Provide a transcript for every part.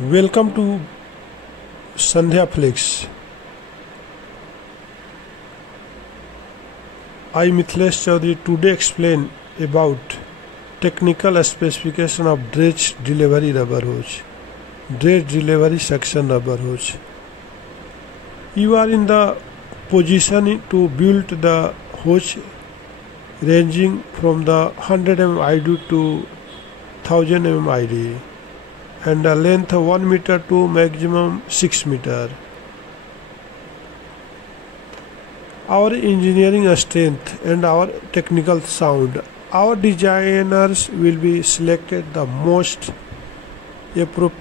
Welcome to Sandhya Flex. I Mithilesh Chaudhary today explain about technical specification of dredge delivery rubber hose, dredge delivery suction rubber hose. You are in the position to build the hose ranging from the 100 mm ID to 1000 mm ID and a length of 1 meter to maximum 6 meter. Our engineering strength and our technical sound. Our designers will be selected the most appropriate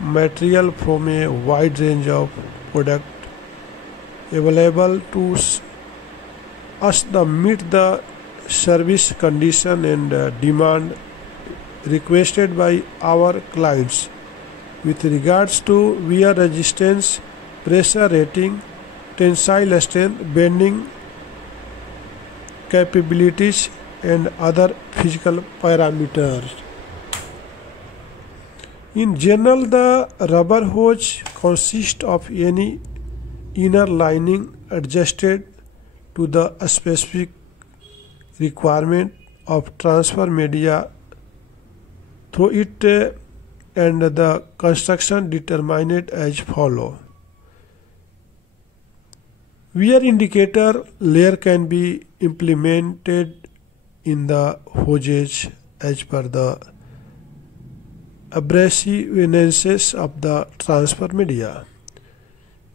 material from a wide range of product available to us to meet the service condition and demand requested by our clients with regards to wear resistance, pressure rating, tensile strength, bending capabilities and other physical parameters. In general, the rubber hose consists of any inner lining adjusted to the specific requirement of transfer media through it and the construction determined as follow. Wear indicator layer can be implemented in the hoses as per the abrasiveness of the transfer media.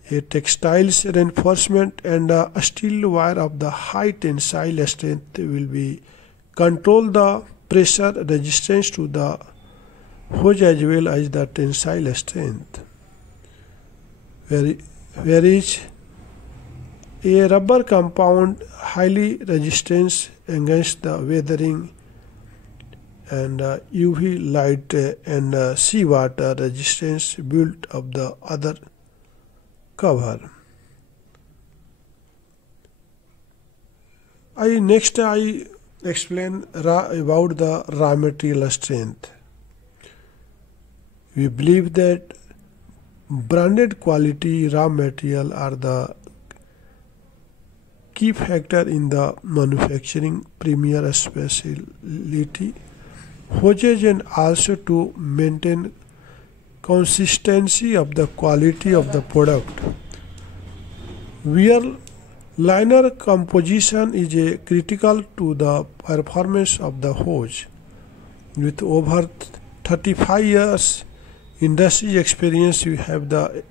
A textile reinforcement and a steel wire of the high tensile strength will be control the pressure resistance to the hose as well as the tensile strength. Whereas a rubber compound highly resistant against the weathering and UV light and seawater resistance built of the other cover. I explain about the raw material strength. We believe that branded quality raw material are the key factor in the manufacturing premier specialty hoses and also to maintain consistency of the quality of the product. Wear liner composition is a critical to the performance of the hose. With over 35 years industry experience, you have the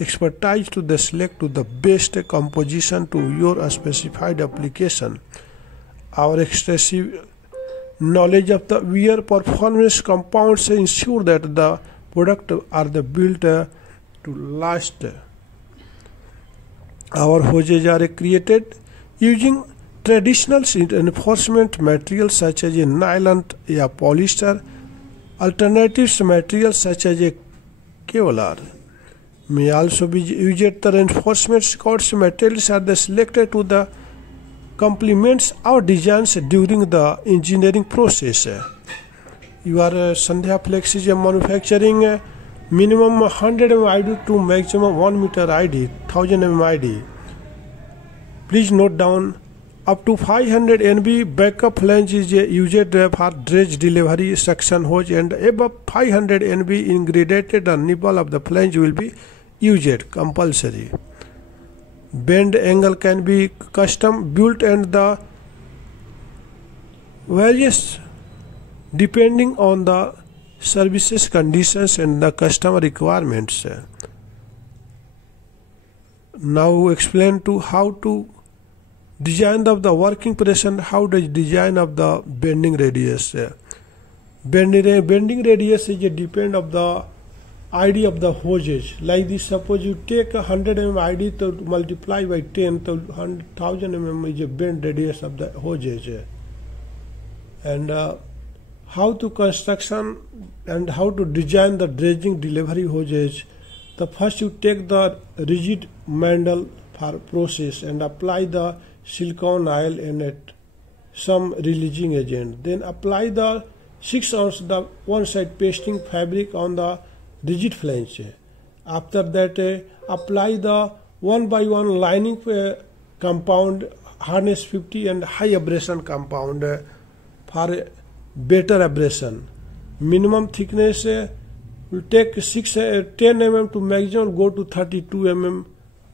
expertise to select to the best composition to your specified application. Our extensive knowledge of the wear performance compounds ensure that the product are built to last. Our hoses are created using traditional reinforcement materials such as a nylon or polyester. Alternatives materials such as a Kevlar may also be used. The reinforcement Scott's materials are selected to the complements our designs during the engineering process. Your Sandhya Flex is manufacturing minimum 100 mm ID to maximum 1 meter ID, 1000 mm ID. Please note down, up to 500 NB backup flange is used for dredge delivery suction hose and above 500 NB ingraded nipple of the flange will be used compulsory. Bend angle can be custom built and the various depending on the services conditions and the customer requirements. Now explain to how to design of the working pressure and how the design of the bending radius. Bending radius is a depend of the ID of the hoses. Like this, suppose you take 100 mm ID to multiply by 10, so 1000 mm is a bend radius of the hoses. And how to construction and how to design the dredging delivery hoses. The first you take the rigid mandrel for process and apply the silicone oil in it, some releasing agent. Then apply the 6 ounce the one side pasting fabric on the rigid flange. After that, apply the 1x1 lining compound hardness 50 and high abrasion compound for better abrasion. Minimum thickness will take 10 mm to maximum go to 32 mm,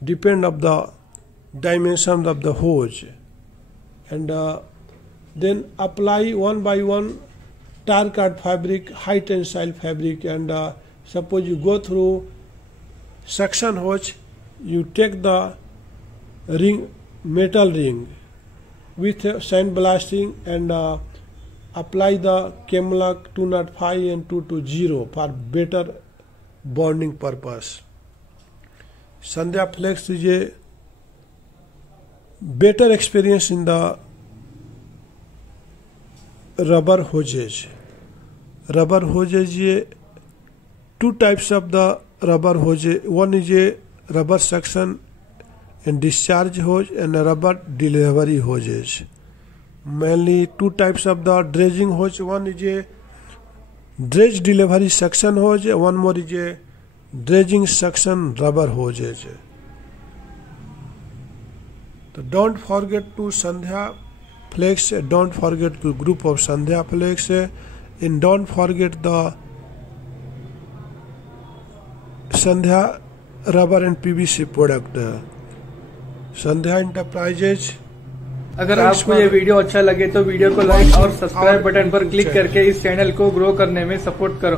depend of the dimensions of the hose. And then apply 1x1 tar cut fabric, high tensile fabric, and suppose you go through suction hose, you take the metal ring with sandblasting and apply the Chemlock 205 and 220 for better bonding purpose. Sandhya Flex is a better experience in the rubber hoses. Rubber hoses, two types of the rubber hose. One is a rubber suction and discharge hose and a rubber delivery hoses. Mainly two types of the dredging hose. One is a dredge delivery suction hose, one more is a dredging suction rubber hoses. So don't forget to Sandhya Flex, don't forget the group of Sandhya Flex, and don't forget the Sandhya rubber and PVC product. Sandhya Enterprises. अगर आपको ये video अच्छा लगे तो video को like और subscribe button पर click करके इस चैनल को ग्रो करने में सपोर्ट करो।